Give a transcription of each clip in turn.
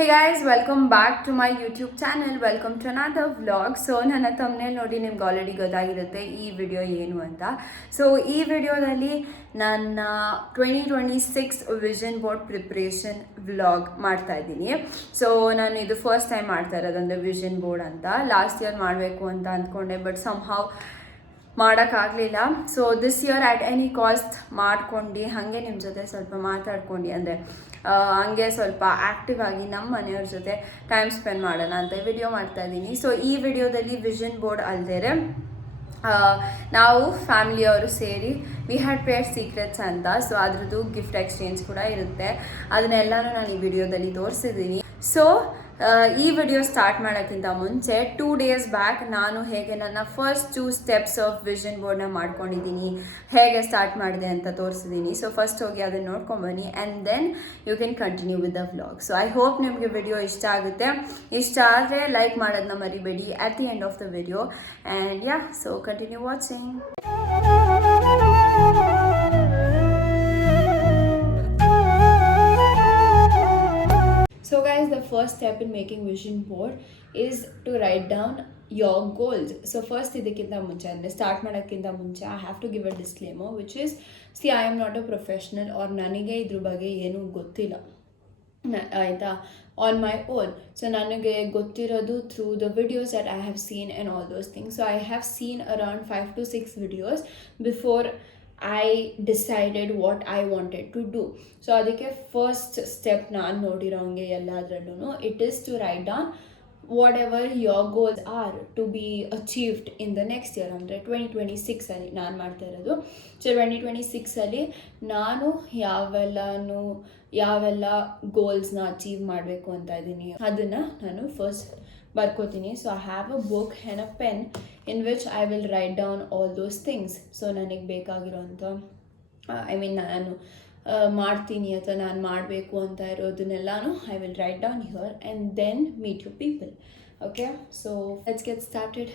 Hey guys, welcome back to my YouTube channel. Welcome to another vlog. So ನನ್ನ thumbnail ನೋಡಿ ನಿಮ್ಗೆ already ಗೊತ್ತಾಗಿರುತ್ತೆ ಈ video ಏನು ಅಂತ. ಸೊ ಈ ವಿಡಿಯೋದಲ್ಲಿ ನನ್ನ 2026 ವಿಷನ್ ಬೋರ್ಡ್ ಪ್ರಿಪ್ರೇಷನ್ ವ್ಲಾಗ್ ಮಾಡ್ತಾ ಇದ್ದೀನಿ. ಸೊ ನಾನು ಇದು ಫಸ್ಟ್ ಟೈಮ್ ಮಾಡ್ತಾ ಇರೋದಂದ್ರೆ ವಿಷನ್ ಬೋರ್ಡ್ ಅಂತ. ಲಾಸ್ಟ್ ಇಯರ್ ಮಾಡಬೇಕು ಅಂತ ಅಂದ್ಕೊಂಡೆ, ಬಟ್ ಸಮ್ಹೌ ಮಾಡೋಕ್ಕಾಗಲಿಲ್ಲ. So this year at any cost ಮಾಡ್ಕೊಂಡು ಹಾಗೆ ನಿಮ್ಮ ಜೊತೆ ಸ್ವಲ್ಪ ಮಾತಾಡ್ಕೊಂಡು ಅಂದರೆ ಹಂಗೆ ಸ್ವಲ್ಪ ಆ್ಯಕ್ಟಿವ್ ಆಗಿ ನಮ್ಮ ಮನೆಯವ್ರ ಜೊತೆ ಟೈಮ್ ಸ್ಪೆಂಡ್ ಮಾಡೋಣ ಅಂತ ವಿಡಿಯೋ ಮಾಡ್ತಾಯಿದ್ದೀನಿ. ಸೊ ಈ ವಿಡಿಯೋದಲ್ಲಿ ವಿಷನ್ ಬೋರ್ಡ್ ಅಲ್ಲದೆ ನಾವು ಫ್ಯಾಮಿಲಿಯವರು ಸೇರಿ ವಿ ಹ್ಯಾಡ್ ಪ್ರೇಯರ್ ಸೀಕ್ರೆಟ್ಸ್ ಅಂತ, ಸೊ ಅದ್ರದ್ದು ಗಿಫ್ಟ್ ಎಕ್ಸ್ಚೇಂಜ್ ಕೂಡ ಇರುತ್ತೆ. ಅದನ್ನೆಲ್ಲನೂ ನಾನು ಈ ವಿಡಿಯೋದಲ್ಲಿ ತೋರಿಸಿದ್ದೀನಿ. ಸೊ ಈ ವಿಡಿಯೋ ಸ್ಟಾರ್ಟ್ ಮಾಡೋಕ್ಕಿಂತ ಮುಂಚೆ 2 days ಬ್ಯಾಕ್ ನಾನು ಹೇಗೆ ನನ್ನ ಫಸ್ಟ್ 2 steps ಆಫ್ ವಿಷನ್ ಬೋರ್ಡ್ನ ಮಾಡ್ಕೊಂಡಿದ್ದೀನಿ, ಹೇಗೆ ಸ್ಟಾರ್ಟ್ ಮಾಡಿದೆ ಅಂತ ತೋರಿಸಿದ್ದೀನಿ. ಸೊ ಫಸ್ಟ್ ಹೋಗಿ ಅದನ್ನು ನೋಡ್ಕೊಂಬನ್ನಿ and then you can continue with the vlog. So I hope ನಿಮಗೆ ವಿಡಿಯೋ ಇಷ್ಟ ಆಗುತ್ತೆ. ಇಷ್ಟ ಆದರೆ ಲೈಕ್ ಮಾಡೋದನ್ನ ಮರಿಬೇಡಿ at the end of the video. And yeah, so continue watching. So guys, the first step in making vision board is to write down your goals. So first ಇದಕ್ಕಿಂತ ಮುಂಚೆ ಅಂದರೆ ಸ್ಟಾರ್ಟ್ ಮಾಡೋಕ್ಕಿಂತ ಮುಂಚೆ I have to give a disclaimer which is, see, I am not a professional or ನನಗೆ ಇದ್ರ ಬಗ್ಗೆ ಏನೂ ಗೊತ್ತಿಲ್ಲ ಆಯಿತಾ, ಆನ್ ಮೈ ಓನ್. ಸೊ ನನಗೆ ಗೊತ್ತಿರೋದು through the videos that I have seen and all those things. So I have seen around 5 to 6 videos before I decided what I wanted to do. So ಅದಕ್ಕೆ first step ನಾನು ನೋಡಿರೋಂಗೆ ಎಲ್ಲದರಲ್ಲೂ it is to write down whatever your goals are to be achieved in the next year. ಅಂದರೆ 2026 ನಾನು ಮಾಡ್ತಾ ಇರೋದು. So 2026 ನಾನು ಯಾವೆಲ್ಲ ಗೋಲ್ಸ್ನ ಅಚೀವ್ ಮಾಡಬೇಕು ಅಂತ ಇದ್ದೀನಿ ಅದನ್ನು ನಾನು ಫಸ್ಟ್ ಬರ್ಕೋತೀನಿ. So I have a book and a pen in which I will write down all those things. So ನನಗೆ ಬೇಕಾಗಿರೋಂಥ ನಾನು ಮಾಡ್ತೀನಿ ಅಥವಾ ನಾನು ಮಾಡಬೇಕು ಅಂತ ಇರೋದನ್ನೆಲ್ಲನೂ I will write down here and then meet you people. Okay, so let's get started.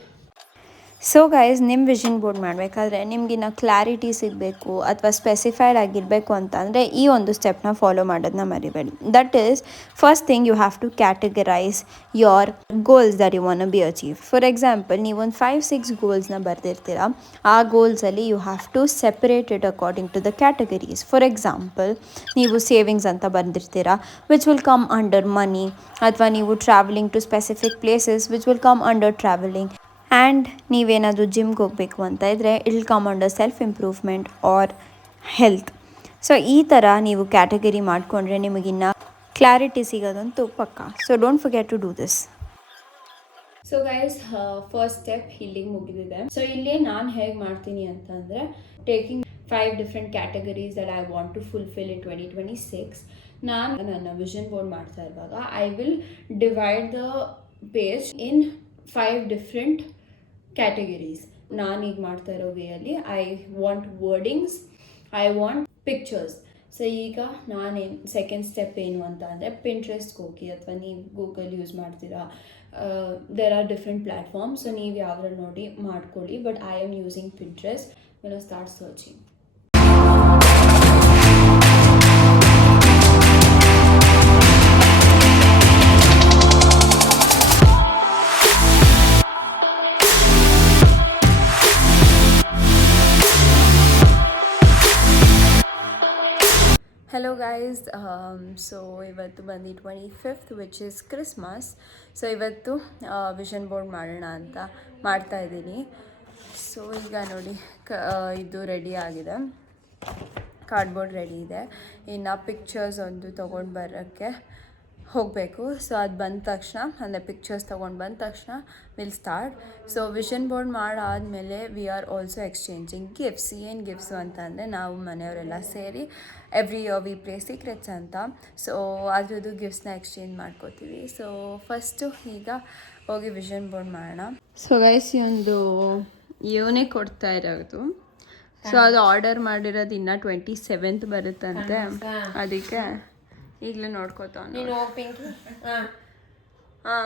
So guys, ನಿಮ್ಮ ವಿಷನ್ ಬೋರ್ಡ್ ಮಾಡಬೇಕಾದ್ರೆ ನಿಮಗಿನ್ನ ಕ್ಲಾರಿಟಿ ಸಿಗಬೇಕು ಅಥವಾ ಸ್ಪೆಸಿಫೈಡ್ ಆಗಿರಬೇಕು ಅಂತ ಅಂದರೆ ಈ ಒಂದು ಸ್ಟೆಪ್ನ ಫಾಲೋ ಮಾಡೋದನ್ನ ಮರಿಬೇಡಿ. That is, first thing you have to categorise your goals that you want be achieve. For example, ನೀವೊಂದು 5-6 ಗೋಲ್ಸ್ನ ಬರೆದಿರ್ತೀರ. ಆ ಗೋಲ್ಸಲ್ಲಿ you have to separate it according to the categories. For example, ನೀವು ಸೇವಿಂಗ್ಸ್ ಅಂತ ಬಂದಿರ್ತೀರ which will come under money, ಅಥವಾ ನೀವು travelling to specific places which will come under travelling. And ನೀವೇನಾದರೂ ಜಿಮ್ಗೆ ಹೋಗಬೇಕು ಅಂತ ಇದ್ದರೆ it will come under self improvement R health. So ಈ ಥರ ನೀವು ಕ್ಯಾಟಗರಿ ಮಾಡಿಕೊಂಡ್ರೆ ನಿಮಗಿನ್ನ ಕ್ಲಾರಿಟಿ ಸಿಗೋದಂತೂ ಪಕ್ಕ. So don't forget to do this. So guys, first step ಇಲ್ಲಿಗೆ ಮುಗಿದಿದೆ. ಸೊ ಇಲ್ಲಿ ನಾನು ಹೇಗೆ ಮಾಡ್ತೀನಿ ಅಂತಂದರೆ, taking 5 different categories that I want to fulfill in 2026. ನಾನು ನನ್ನ ವಿಷನ್ ಬೋರ್ಡ್ ಮಾಡ್ತಾ ಇರುವಾಗ I will divide the page in 5 different categories. ನಾನೀಗ ಮಾಡ್ತಾ ಇರೋ ವೇಯಲ್ಲಿ I want wordings, I want pictures. So ಈಗ ನಾನೇನು ಸೆಕೆಂಡ್ ಸ್ಟೆಪ್ ಏನು ಅಂತ ಅಂದರೆ, ಪಿಂಟ್ರೆಸ್ಟ್ಗೆ ಹೋಗಿ, ಅಥವಾ ನೀವು ಗೂಗಲ್ ಯೂಸ್ ಮಾಡ್ತೀರಾ, there are different platforms. So ನೀವು ಯಾವ್ದಾರ ನೋಡಿ ಮಾಡ್ಕೊಳ್ಳಿ, but I am using Pinterest. Will start searching. Hello guys, so ಇವತ್ತು ಬಂದು 25th which is Christmas. So ಇವತ್ತು ವಿಷನ್ ಬೋರ್ಡ್ ಮಾಡೋಣ ಅಂತ ಮಾಡ್ತಾಯಿದ್ದೀನಿ. ಸೊ ಈಗ ನೋಡಿ, ಇದು ರೆಡಿ ಆಗಿದೆ, ಕಾರ್ಡ್ಬೋರ್ಡ್ ರೆಡಿ ಇದೆ. ಇನ್ನು ಪಿಕ್ಚರ್ಸ್ ಒಂದು ತೊಗೊಂಡು ಬರೋಕ್ಕೆ ಹೋಗಬೇಕು. ಸೊ ಅದು ಬಂದ ತಕ್ಷಣ, ಅಂದರೆ ಪಿಕ್ಚರ್ಸ್ ತೊಗೊಂಡು ಬಂದ ತಕ್ಷಣ will start. So vision board ಮಾಡಾದಮೇಲೆ we are also exchanging gifts. ಏನು ಗಿಫ್ಟ್ಸು ಅಂತ ಅಂದರೆ, ನಾವು ಮನೆಯವರೆಲ್ಲ ಸೇರಿ every year we play secrets ಅಂತ. ಸೊ ಅದ್ರದ್ದು ಗಿಫ್ಟ್ಸ್ನ ಎಕ್ಸ್ಚೇಂಜ್ ಮಾಡ್ಕೋತೀವಿ. ಸೊ ಫಸ್ಟು ಈಗ ಹೋಗಿ ವಿಷನ್ ಬೋರ್ಡ್ ಮಾಡೋಣ. ಸೊ ಗೈಸ್, ಇವನೇ ಕೊಡ್ತಾ ಇರೋದು. ಸೊ ಅದು ಆರ್ಡರ್ ಮಾಡಿರೋದು ಇನ್ನೂ 27th ಬರುತ್ತಂತೆ. ಅದಕ್ಕೆ ಈಗಲೇ ನೋಡ್ಕೋತಾನೆ. ಹಾಂ,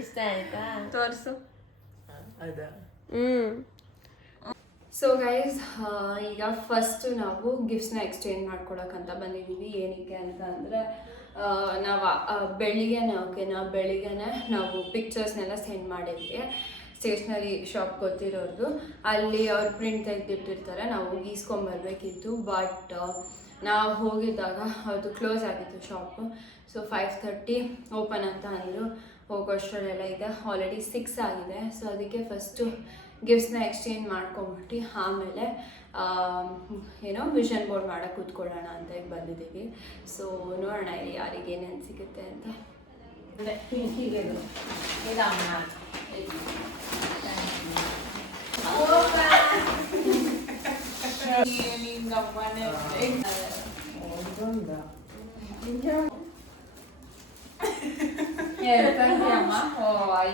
ಇಷ್ಟ ಆಯ್ತಾ? ತೋರಿಸು. ಸೊ ಗೈಸ್, ಈಗ ಫಸ್ಟು ನಾವು ಗಿಫ್ಟ್ಸ್ನ ಎಕ್ಸ್ಚೇಂಜ್ ಮಾಡ್ಕೊಳಕ್ಕಂತ ಬಂದಿದ್ದೀವಿ. ಏನಕ್ಕೆ ಅಂತ ಅಂದರೆ ನಾವು ಬೆಳಿಗ್ಗೆನೆ ನಾವು ಪಿಕ್ಚರ್ಸ್ನೆಲ್ಲ ಸೆಂಡ್ ಮಾಡಿದ್ವಿ ಸ್ಟೇಷ್ನರಿ ಶಾಪ್ ಗೊತ್ತಿರೋರ್ದು. ಅಲ್ಲಿ ಅವ್ರು ಪ್ರಿಂಟ್ ತೆಗೆದಿಟ್ಟಿರ್ತಾರೆ, ನಾವು ಹೋಗಿ ಇಸ್ಕೊಂಬರ್ಬೇಕಿತ್ತು. ಬಟ್ ನಾವು ಹೋಗಿದ್ದಾಗ ಅದು ಕ್ಲೋಸ್ ಆಗಿತ್ತು ಶಾಪು. ಸೊ 5:30 ಓಪನ್ ಅಂತ ಅಂದರು. ಹೋಗೋಷ್ಟರಲ್ಲೆಲ್ಲ ಇದೆ ಆಲ್ರೆಡಿ 6 ಆಗಿದೆ. ಸೊ ಅದಕ್ಕೆ ಫಸ್ಟು ಗಿಫ್ಟ್ಸ್ನ ಎಕ್ಸ್ಚೇಂಜ್ ಮಾಡ್ಕೊಂಬಿಟ್ಟು ಆಮೇಲೆ ಏನೋ ವಿಷನ್ ಬೋರ್ಡ್ ಮಾಡೋಕ್ಕೆ ಕೂತ್ಕೊಳ್ಳೋಣ ಅಂತ ಈಗ ಬಂದಿದ್ದೀವಿ. ಸೊ ನೋಡೋಣ ಇಲ್ಲಿ ಯಾರಿಗೆ ಏನೇನು ಸಿಗುತ್ತೆ ಅಂತ.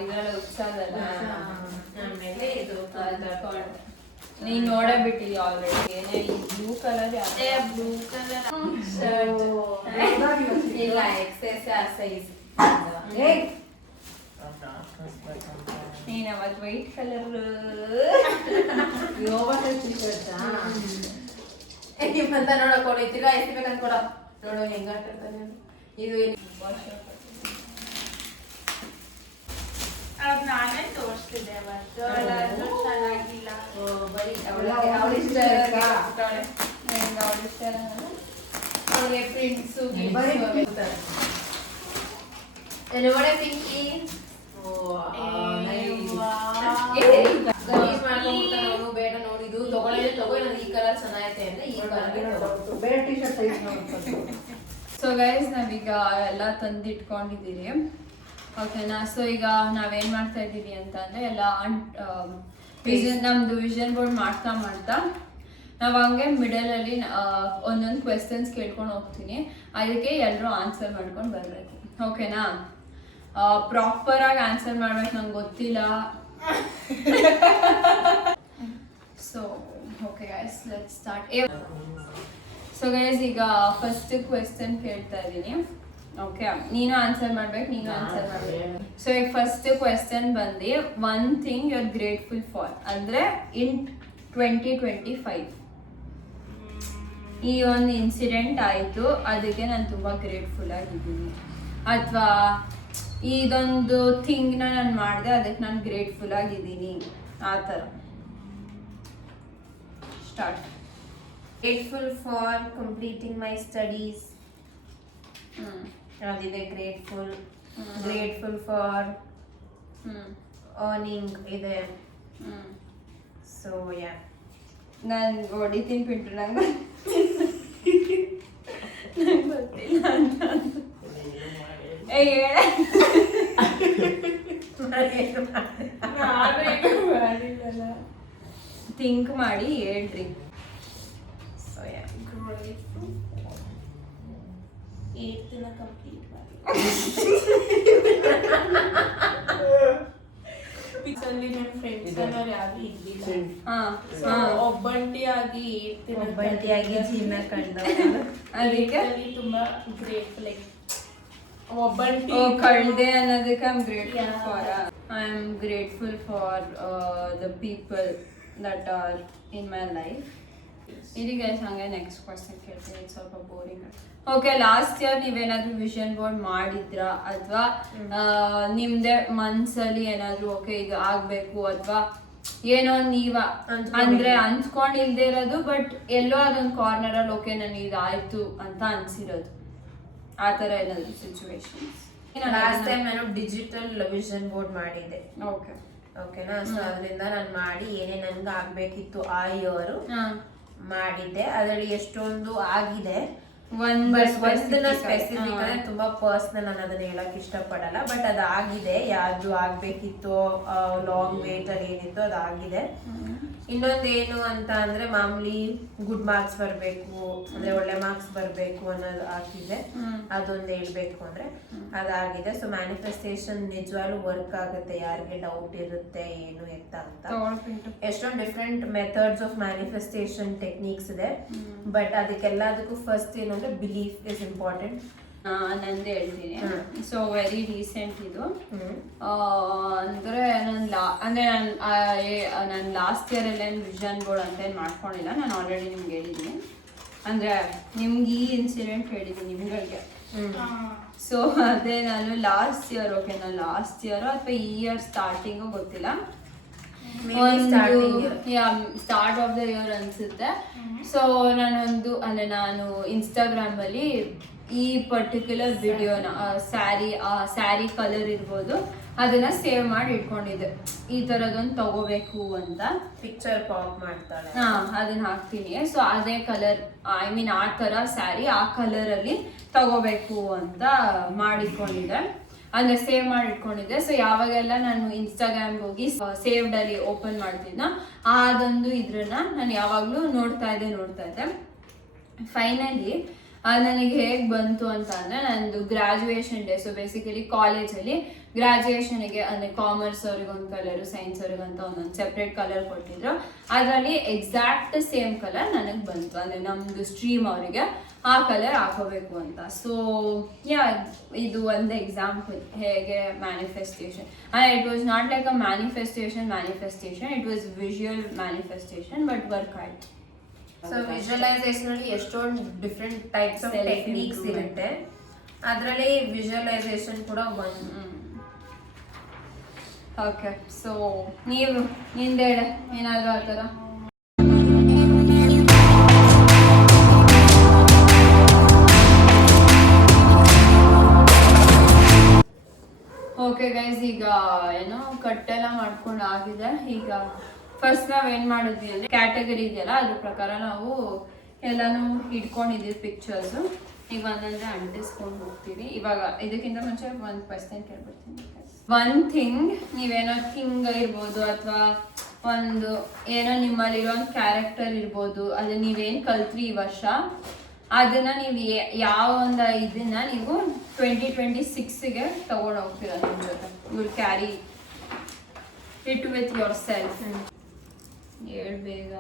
ಇದ್ರಲ್ಲಿ ಉತ್ಸಾಹದಲ್ಲ, ನೀನ್ ನೋಡೇ ಬಿಟ್ಟಿದ್ಯಾ ಆಲ್ರೆಡಿ. ಏನೇ ಈ ಬ್ಲೂ ಕಲರ್ ಇಲ್ಲ, ಎಕ್ಸೆಸ್ ಸೈಜ್. ನೀನ್ ಅವತ್ತು ವೈಟ್ ಕಲರ್ ಅಂತ ನೋಡಕ್ ತಿರ್ಗಾ ಎಸ್ಬೇಕಂತ ಕೊಡ ನೋಡೋ ಹೆಂಗ ಇದು ನಾನೇ ತೋರಿಸ್ತಿದ್ದೆ ಅವತ್ತು ಚೆನ್ನಾಗಿಲ್ಲ. ಅವ್ರಿಗೆ ಪ್ರಿಂಟ್ಸು ನೋಡೆ ಪಿಂಕಿ ಬೇಡ ನೋಡಿದ್ದು ತಗೊಳ್ಳಿ ನನಗೆ ಈ ಕಲರ್ ಚೆನ್ನಾಗೈತೆ ಅಂದ್ರೆ ಈ ಕಲರ್ ಬೇರೆ ಟಿ ಶರ್ಟ್ ಸೈಜ್ ನೋಡ್ಕೊಂಡು. ಸೊ ಗೈಸ್, ನಾವೀಗ ಎಲ್ಲ ತಂದಿಟ್ಕೊಂಡಿದ್ದೀರಿ, ಓಕೆನಾ. ಸೊ ಈಗ ನಾವೇನು ಮಾಡ್ತಾ ಇದ್ದೀವಿ ಅಂತ ಅಂದರೆ ಎಲ್ಲ ನಮ್ಮದು ವಿಷನ್ ಬೋರ್ಡ್ ಮಾಡ್ತಾ ನಾವು ಹಂಗೆ ಮಿಡಲಲ್ಲಿ ಒಂದೊಂದು ಕ್ವೆಶನ್ಸ್ ಕೇಳ್ಕೊಂಡು ಹೋಗ್ತೀನಿ. ಅದಕ್ಕೆ ಎಲ್ಲರೂ ಆನ್ಸರ್ ಮಾಡ್ಕೊಂಡು ಬರಬೇಕು, ಓಕೆನಾ. ಪ್ರಾಪರಾಗಿ ಆನ್ಸರ್ ಮಾಡ್ಬೇಕು, ನಂಗೆ ಗೊತ್ತಿಲ್ಲ. So okay guys, let's start. So guys, ಈಗ ಫಸ್ಟ್ ಕ್ವೆಶ್ಚನ್ ಕೇಳ್ತಾ ಇದ್ದೀನಿ, ಓಕೆ. ನೀನು ಆನ್ಸರ್ ಮಾಡ್ಬೇಕು. ಸೊ ಈಗ ಫಸ್ಟ್ ಕ್ವೆಶ್ಚನ್ ಬಂದು, one thing you are grateful for ಅಂದರೆ ಇನ್ 2025 ಈ ಒಂದು ಇನ್ಸಿಡೆಂಟ್ ಆಯಿತು, ಅದಕ್ಕೆ ನಾನು ತುಂಬ ಗ್ರೇಟ್ಫುಲ್ ಆಗಿದ್ದೀನಿ. ಅಥವಾ ಇದೊಂದು ಥಿಂಗ್ನ ನಾನು ಮಾಡಿದೆ, ಅದಕ್ಕೆ ನಾನು ಗ್ರೇಟ್ಫುಲ್ ಆಗಿದ್ದೀನಿ, ಆ ಥರ. Start. Grateful for completing my studies. ಅದಿದೆ grateful. Grateful for earning ಇದೆ. So yeah. ನಾನು ಹೊಡಿತೀನಿ ಪಿಂಟು, ನಂಗೆ ಗೊತ್ತಿಲ್ಲ ಅಂತ. ಥಿಂಕ್ ಮಾಡಿ ಹೇಳ್ರಿ. So yeah. Grateful. 8 ದಿನ ಕಂಪ್ಲೀಟ್ ಮಾಡಿ ಪಿಕ್ಸಲ್ಲಿ ನನ್ನ ಫ್ರೆಂಡ್ಸ್ ಎಲ್ಲ ಯಾರು ಇದ್ದಿಲ್ಲ. ಒಬ್ಬಂಟಿಯಾಗಿ ಜೀವನ ಕಂಡ ಅದಕ್ಕೆ ತುಂಬಾ ಗ್ರೇಟ್ಫುಲ್. ಕಳ್ದೆ ಅನ್ನೋದಕ್ಕೆ I am grateful for. I am grateful for the people that are in my life. ಇದೀಗ ಹಂಗೆ ನೆಕ್ಸ್ಟ್ ಕ್ವಶನ್ ಕೇಳ್ತೀನಿ, ಸ್ವಲ್ಪ ಬೋರಿಂಗ್. ಓಕೆ, ಲಾಸ್ಟ್ ಇಯರ್ ನೀವೇನಾದ್ರೂ ವಿಷನ್ ಬೋರ್ಡ್ ಮಾಡಿದ್ರಾ, ಅಥವಾ ನಿಮ್ದೇ ಮನ್ಸಲ್ಲಿ ಏನಾದ್ರು ಓಕೆ ಈಗ ಆಗ್ಬೇಕು, ಅಥವಾ ಏನೋ ನೀವ ಅಂದ್ರೆ ಅನ್ಸ್ಕೊಂಡಿಲ್ದೇ ಇರೋದು, ಬಟ್ ಎಲ್ಲೋ ಅದೊಂದು ಕಾರ್ನರ್ ಅಲ್ಲಿ ಓಕೆ ನನಗೆ ಇದಾಯ್ತು ಅಂತ ಅನ್ಸಿರೋದು, ಆ ತರ ಏನಾದ್ರು ಸಿಚುವೇಶನ್ಸ್? ಲಾಸ್ಟ್ ಟೈಮ್ ನಾನು ಡಿಜಿಟಲ್ ವಿಷನ್ ಬೋರ್ಡ್ ಮಾಡಿದ್ದೆ. ಓಕೆನಾ. ಸೊ ಅದರಿಂದ ನಾನು ಮಾಡಿ ಏನೇ ನನ್ಗೆ ಆಗ್ಬೇಕಿತ್ತು ಆ ಇಯರ್ ಮಾಡಿದ್ದೆ. ಅದರಲ್ಲಿ ಎಷ್ಟೊಂದು ಆಗಿದೆ. ಒಂದನ್ನ ಸ್ಪೆಸಿಫಿಕ್ ಅಂದ್ರೆ ತುಂಬಾ ಪರ್ಸನಲ್, ನಾನು ಅದನ್ನ ಹೇಳಕ್ ಇಷ್ಟಪಡಲ್ಲ. ಬಟ್ ಅದಾಗಿದೆ, ಯಾವ್ದು ಆಗ್ಬೇಕಿತ್ತು ಲಾಂಗ್ ವೇಟ್ ಅಲ್ಲಿ ಏನಿತ್ತು ಅದಾಗಿದೆ. ಇನ್ನೊಂದೇನು ಅಂತ ಅಂದ್ರೆ ಮಾಮೂಲಿ ಗುಡ್ ಮಾರ್ಕ್ಸ್ ಬರ್ಬೇಕು, ಅಂದ್ರೆ ಒಳ್ಳೆ ಮಾರ್ಕ್ಸ್ ಬರ್ಬೇಕು ಅನ್ನೋದು ಹಾಕಿದೆ. ಅದೊಂದು ಹೇಳ್ಬೇಕು ಅಂದ್ರೆ ಅದಾಗಿದೆ. ಸೊ ಮ್ಯಾನಿಫೆಸ್ಟೇಷನ್ ನಿಜವಾಗ್ಲೂ ವರ್ಕ್ ಆಗುತ್ತೆ, ಯಾರಿಗೆ ಡೌಟ್ ಇರುತ್ತೆ ಏನು ಎತ್ತ ಅಂತ. ಎಷ್ಟೊಂದು different methods of manifestation techniques ಇದೆ. ಬಟ್ ಅದಕ್ಕೆಲ್ಲದಕ್ಕೂ ಫಸ್ಟ್ ಏನಂದ್ರೆ ಬಿಲೀಫ್ ಇಸ್ ಇಂಪಾರ್ಟೆಂಟ್. ನಂದು ಹೇಳ್ತೀನಿ. ಸೊ ವೆರಿ ರೀಸೆಂಟ್ ಇದು. ಅಂದ್ರೆ ನಾನು ಲಾಸ್ಟ್ ಇಯರ್ ಎಲ್ಲ ಏನು ವಿಷನ್ ಬೋರ್ಡ್ ಅಂತ ಏನು ಮಾಡ್ಕೊಂಡಿಲ್ಲ. ನಾನು ಆಲ್ರೆಡಿ ನಿಮ್ಗೆ ಹೇಳಿದ್ದೀನಿ. ಅಂದ್ರೆ ನಿಮ್ಗೆ ಈ ಇನ್ಸಿಡೆಂಟ್ ಹೇಳಿದ್ದೀನಿ ನಿಮ್ಗಳಿಗೆ. ಸೊ ಅದೇ ನಾನು ಲಾಸ್ಟ್ ಇಯರ್ ಅಥವಾ ಈ ಇಯರ್ ಸ್ಟಾರ್ಟಿಂಗು ಗೊತ್ತಿಲ್ಲ, ಸ್ಟಾರ್ಟ್ ಆಫ್ ದ ಇಯರ್ ಅನ್ಸುತ್ತೆ. ಸೊ ನಾನು ಇನ್ಸ್ಟಾಗ್ರಾಮ್ ಅಲ್ಲಿ ಈ ಪರ್ಟಿಕ್ಯುಲರ್ ವಿಡಿಯೋನ ಸ್ಯಾರಿ ಕಲರ್ ಇರ್ಬೋದು ಅದನ್ನ ಸೇವ್ ಮಾಡಿ ಇಟ್ಕೊಂಡಿದ್ದೆ, ಈ ತರದೊಂದು ತಗೋಬೇಕು ಅಂತ. ಪಿಕ್ಚರ್ ಪಾಪ್ ಮಾಡ್ತಾಳೆ, ಅದನ್ನ ಹಾಕ್ತೀನಿ. ಸೊ ಅದೇ ಕಲರ್, ಐ ಮೀನ್ ಆ ತರ ಸ್ಯಾರಿ ಆ ಕಲರ್ ಅಲ್ಲಿ ತಗೋಬೇಕು ಅಂತ ಮಾಡಿಟ್ಕೊಂಡಿದ್ದೆ, ಅಂದ್ರೆ ಸೇವ್ ಮಾಡಿ ಇಟ್ಕೊಂಡಿದ್ದೆ. ಸೊ ಯಾವಾಗೆಲ್ಲ ನಾನು ಇನ್ಸ್ಟಾಗ್ರಾಮ್ಗೆ ಹೋಗಿ ಸೇವ್ಡ್ ಅಲ್ಲಿ ಓಪನ್ ಮಾಡ್ತಿದ್ನ ಅದೊಂದು ಇದ್ರನ್ನ ನಾನು ಯಾವಾಗ್ಲೂ ನೋಡ್ತಾ ಇದ್ದೆ. ಫೈನಲಿ ನನಗೆ ಹೇಗೆ ಬಂತು ಅಂತ ಅಂದ್ರೆ, ನಂದು ಗ್ರಾಜುಯೇಷನ್ ಡೇ. ಸೊ ಬೇಸಿಕಲಿ ಕಾಲೇಜಲ್ಲಿ ಗ್ರಾಜುಯೇಷನ್ಗೆ ಅಂದ್ರೆ ಕಾಮರ್ಸ್ ಅವ್ರಿಗೆ ಒಂದು ಕಲರು, ಸೈನ್ಸ್ ಅವ್ರಿಗೆ ಅಂತ ಒಂದೊಂದು ಸೆಪ್ರೇಟ್ ಕಲರ್ ಕೊಟ್ಟಿದ್ರು. ಅದರಲ್ಲಿ ಎಕ್ಸಾಕ್ಟ್ ಸೇಮ್ ಕಲರ್ ನನಗೆ ಬಂತು, ಅಂದ್ರೆ ನಮ್ದು ಸ್ಟ್ರೀಮ್ ಅವರಿಗೆ ಆ ಕಲರ್ ಹಾಕೋಬೇಕು ಅಂತ. ಸೊ ಇದು ಒಂದು ಎಕ್ಸಾಂಪಲ್ ಹೇಗೆ manifestation. It was not like a manifestation, it was visual manifestation, but work ಆಯ್ತು. ಸೊ ವಿಜುವಲೈಸೇಷನ್ ಅಲ್ಲಿ ಎಷ್ಟೊಂದು ಡಿಫ್ರೆಂಟ್ ಟೈಪ್ಸ್ ಆಫ್ ಟೆಕ್ನಿಕ್ಸ್ ಇರುತ್ತೆ, ಅದರಲ್ಲಿ ವಿಜುವಲೈಸೇಷನ್ ಕೂಡ ಒಂದು. ಓಕೆ, ಸೊ ನಿಂದೇಳೆ ಏನಾದ್ರು ಆ ಥರ? ಓಕೆ ಗೈಸ್, ಈಗ ಏನೋ ಕಟ್ಟೆಲ್ಲ ಮಾಡ್ಕೊಂಡು ಆಗಿದೆ. ಈಗ ಫಸ್ಟ್ ನಾವೇನ್ ಮಾಡಿದ್ವಿ ಅಂದ್ರೆ ಕ್ಯಾಟಗರಿ ಇದೆಯಲ್ಲ ಅದ್ರ ಪ್ರಕಾರ ನಾವು ಎಲ್ಲಾನು ಇಟ್ಕೊಂಡಿದೀವಿ ಪಿಕ್ಚರ್ಸ್. ಈಗ ಒಂದೊಂದ್ರೆ ಅಂಟಿಸ್ಕೊಂಡು ಹೋಗ್ತೀವಿ. ಇವಾಗ ಇದಕ್ಕಿಂತ ಮುಂಚೆ ಒಂದು ಕ್ವೆಶ್ಚನ್ ಕೇಳ್ಬಿಡ್ತೀನಿ. ಒನ್ ಥಿಂಗ್, ನೀವೇನೋ ಥಿಂಗ್ ಇರ್ಬೋದು ಅಥವಾ ಒಂದು ಏನೋ ನಿಮ್ಮಲ್ಲಿರೋ ಒಂದು ಕ್ಯಾರೆಕ್ಟರ್ ಇರ್ಬೋದು, ಅದು ನೀವೇನು ಕಲ್ತ್ರಿ ಈ ವರ್ಷ, ಅದನ್ನ ನೀವು ಯಾವ ಒಂದು ಇದನ್ನ ನೀವು 2026ಗೆ ತಗೊಂಡು ಹೋಗ್ತೀರಾ ನಿಮ್ಮ ಜೊತೆ. You carry it with yourself. ಬೇಗ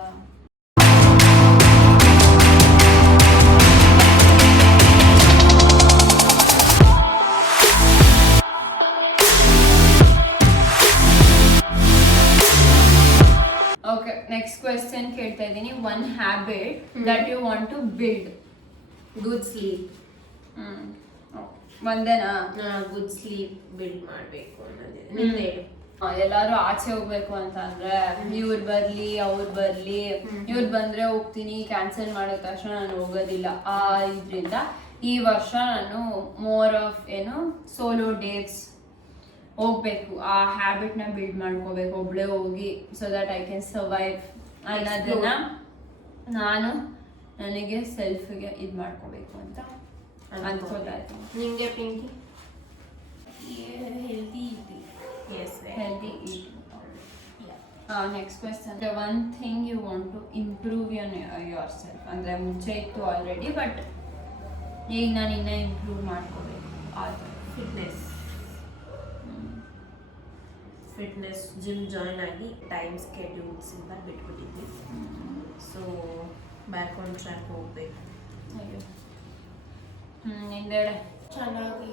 ಓಕೆ, ನೆಕ್ಸ್ಟ್ ಕ್ವೆಶ್ಚನ್ ಕೇಳ್ತಾ ಇದ್ದೀನಿ. One habit that you want to build. Good sleep. ಒಂದೇನಾ? ಗುಡ್ ಸ್ಲೀಪ್ ಬಿಲ್ಡ್ ಮಾಡಬೇಕು ಅನ್ನೋದಿದೆ. ಎಲ್ಲಾರು ಆಚೆ ಹೋಗ್ಬೇಕು ಅಂತ ಅಂದ್ರೆ ಇವ್ರು ಬರ್ಲಿ ಅವ್ರು ಬರ್ಲಿ, ಇವ್ರು ಬಂದ್ರೆ ಹೋಗ್ತೀನಿ, ಕ್ಯಾನ್ಸಲ್ ಮಾಡಿದ ತಕ್ಷಣ ನಾನು ಹೋಗೋದಿಲ್ಲ. ಇದ್ರಿಂದ ಈ ವರ್ಷ ನಾನು ಮೋರ್ ಆಫ್ ಏನು ಸೋಲೋ ಡೇಟ್ಸ್ ಹೋಗ್ಬೇಕು, ಆ ಹ್ಯಾಬಿಟ್ ನ ಬಿಲ್ಡ್ ಮಾಡ್ಕೋಬೇಕು, ಒಬ್ಳೆ ಹೋಗಿ, so that I can survive ಅನ್ನೋದನ್ನ ನಾನು ನನಗೆ ಸೆಲ್ಫ್ಗೆ ಇದು ಮಾಡ್ಕೋಬೇಕು ಅಂತ ಅನ್ಕೋತಾ ಇದ್ದೀನಿ. ನಿಂಗೆ Pinky? Healthy healthy eating. Next question. The one thing you want to improve yourself. ಅಂದ್ರೆ ಮುಂಚೆ ಇತ್ತು ಆಲ್ರೆಡಿ, ಬಟ್ ಈಗ ನಾನು ಇನ್ನ ಇಂಪ್ರೂವ್ ಮಾಡ್ಕೋಬೇಕು. ಫಿಟ್ನೆಸ್ ಜಿಮ್ ಜಾಯ್ನ್ ಆಗಿ ಟೈಮ್ ಸ್ಕೆಡ್ಯೂಲ್ಸ್ ಇಂದ ಬಿಟ್ಬಿಟ್ಟಿದ್ವಿ. ಸೊ ಬ್ಯಾಕ್ ಆನ್ ಟ್ರ್ಯಾಕ್ ಹೋಗ್ಬೇಕು. ನಿಂದೇಳೆ ಚೆನ್ನಾಗಿ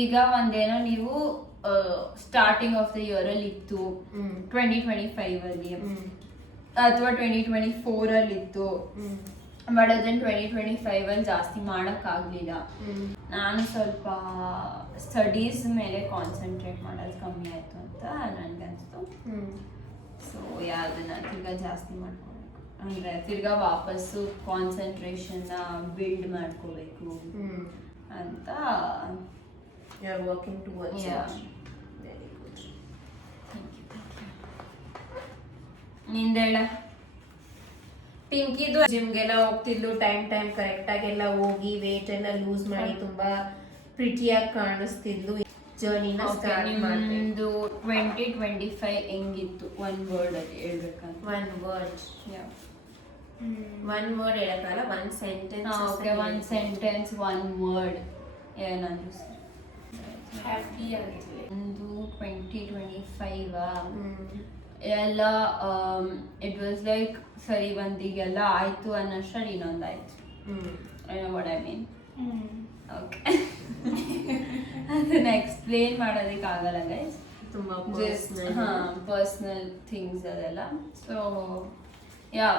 ಈಗ ಒಂದೇನೋ ನೀವು ಸ್ಟಾರ್ಟಿಂಗ್ ಆಫ್ ದ ಇಯರ್ ಅಲ್ಲಿ ಇತ್ತು 2025 ಅಲ್ಲಿ ಅಥವಾ 2024 ಅಲ್ಲಿ ಇತ್ತು, ಬಟ್ ಅದನ್ನ 2025 ಅಲ್ಲಿ ಜಾಸ್ತಿ ಮಾಡಕ್ ಆಗ್ಲಿಲ್ಲ. ನಾನು ಸ್ವಲ್ಪ ಸ್ಟಡೀಸ್ ಮೇಲೆ ಕಾನ್ಸಂಟ್ರೇಟ್ ಮಾಡೋದು ಕಮ್ಮಿ ಆಯ್ತು ಅಂತ ನನ್ಗನ್ಸ್ತು. ಸೊ ಅದನ್ನ ತಿರ್ಗಾ ಜಾಸ್ತಿ ಮಾಡ್ಕೋಬೇಕು, ಅಂದ್ರೆ ತಿರ್ಗಾ ವಾಪಸ್ಸು ಕಾನ್ಸಂಟ್ರೇಷನ್ ಬಿಲ್ಡ್ ಮಾಡ್ಕೋಬೇಕು ಅಂತ. You are working towards it. Very good. Thank you. ನಿಂದೇಳ? ಪಿಂಕಿದು ಜಿಮ್ಗೆಲ್ಲ ಹೋಗ್ತಿದ್ಲು, ಟೈಮ್ ಕರೆಕ್ಟ್ ಆಗೆಲ್ಲ ಹೋಗಿ ವೇಟ್ ಎಲ್ಲ ಲೂಸ್ ಮಾಡಿ ತುಂಬಾ ಪ್ರಿಟಿಯಾಗಿ ಕಾಣಿಸ್ತಿದ್ಲು. ಜರ್ನಿನ ಸ್ಟಾರ್ಟ್ ನಿಮ್ದು 2025 ಹೆಂಗಿತ್ತು? ಒನ್ ವರ್ಡ್ ಅಲ್ಲಿ ಹೇಳ್ಬೇಕಂತ. ಒನ್ ವರ್ಡ್ ಒನ್ ವರ್ಡ್ ಹೇಳಕ್ಕಲ್ಲ, one sentence. Okay, one sentence, one word ಏನಂದ್ರು ಸರ್? ಹ್ಯಾಪಿ ಅಂತಲೇ. ಒಂದು 2025 ಎಲ್ಲ ಇಟ್ ವಾಸ್ ಲೈಕ್ ಸರಿ ಒಂದಿಗೆಲ್ಲ ಆಯ್ತು ಅನ್ನೋಷ್ಟರಲ್ಲಿ ಇನ್ನೊಂದಾಯ್ತು. I know what I mean. Okay, ಅದನ್ನ ಎಕ್ಸ್ಪ್ಲೇನ್ ಮಾಡೋದಕ್ಕೆ ಆಗಲ್ಲ ಗೈಸ್, ತುಂಬಾ ಜಸ್ಟ್ ಪರ್ಸ್ನಲ್ ಥಿಂಗ್ಸ್ ಅದೆಲ್ಲ. So yeah,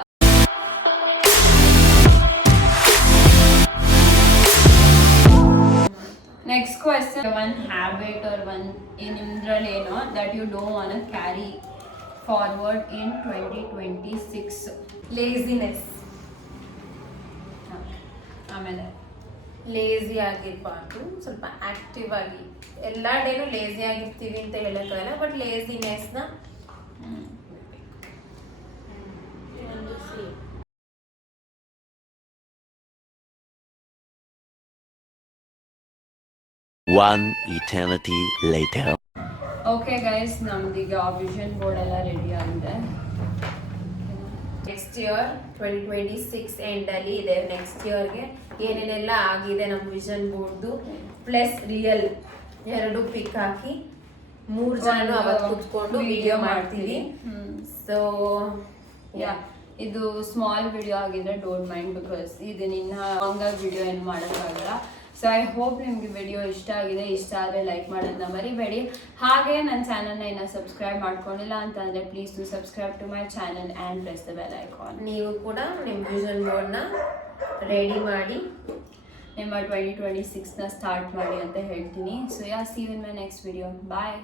next question, one habit or one in nimdraleno that you don't want to carry forward in 2026. Laziness. ಆಮೇಲೆ ಲೇಸಿ ಆಗಿರ್ಬಾರ್ದು, ಸ್ವಲ್ಪ active ಆಗಿ. ಎಲ್ಲಾ ಡೇನು lazy ಆಗಿರ್ತೀವಿ ಅಂತ ಹೇಳಕ್ಕಾಗಲ್ಲ, ಬಟ್ ಲೇಸಿನೆಸ್ನ ಒಂದು same. One eternity later. Okay guys, ನಮ್ದೀಗ ವಿಷನ್ ಬೋರ್ಡ್ ಎಲ್ಲ ರೆಡಿ ಆಗಿದೆ. ನೆಕ್ಸ್ಟ್ ಇಯರ್ 2026 ಎಂಡಲ್ಲಿ ಇದೆ. ನೆಕ್ಸ್ಟ್ ಇಯರ್ಗೆ ಏನೇನೆಲ್ಲ ಆಗಿದೆ ನಮ್ಮ ವಿಷನ್ ಬೋರ್ಡ್ದು ಪ್ಲಸ್ ರಿಯಲ್ ಎರಡು ಪಿಕ್ ಹಾಕಿ 3 ಜನ ಅವತ್ತು ಕುತ್ಕೊಂಡು ವಿಡಿಯೋ ಮಾಡ್ತೀವಿ. ಸೊ ಯಾ, ಇದು ಸ್ಮಾಲ್ ವಿಡಿಯೋ ಆಗಿದ್ರೆ ಡೋಂಟ್ ಮೈಂಡ್, ಬಿಕಾಸ್ ಇದನ್ನ ಇನ್ನ ಲಾಂಗಾಗಿ ವಿಡಿಯೋ ಏನು ಮಾಡೋಕ್ಕಾಗಲ್ಲ. ಸೊ ಐ ಹೋಪ್ ನಿಮ್ಗೆ ವಿಡಿಯೋ ಇಷ್ಟ ಆಗಿದೆ. ಇಷ್ಟ ಆದರೆ ಲೈಕ್ ಮಾಡೋದನ್ನ ಮರಿಬೇಡಿ. ಹಾಗೆ ನನ್ನ ಚಾನಲ್ನ ಇನ್ನೂ ಸಬ್ಸ್ಕ್ರೈಬ್ ಮಾಡ್ಕೊಂಡಿಲ್ಲ ಅಂತಂದರೆ please to subscribe to my channel and press the bell icon. ನೀವು ಕೂಡ ನಿಮ್ಮ ವಿಷನ್ ಬೋರ್ಡ್ನ ರೆಡಿ ಮಾಡಿ ನಿಮ್ಮ 2026ನ ಸ್ಟಾರ್ಟ್ ಮಾಡಿ ಅಂತ ಹೇಳ್ತೀನಿ. So yeah, see you in my next video. Bye.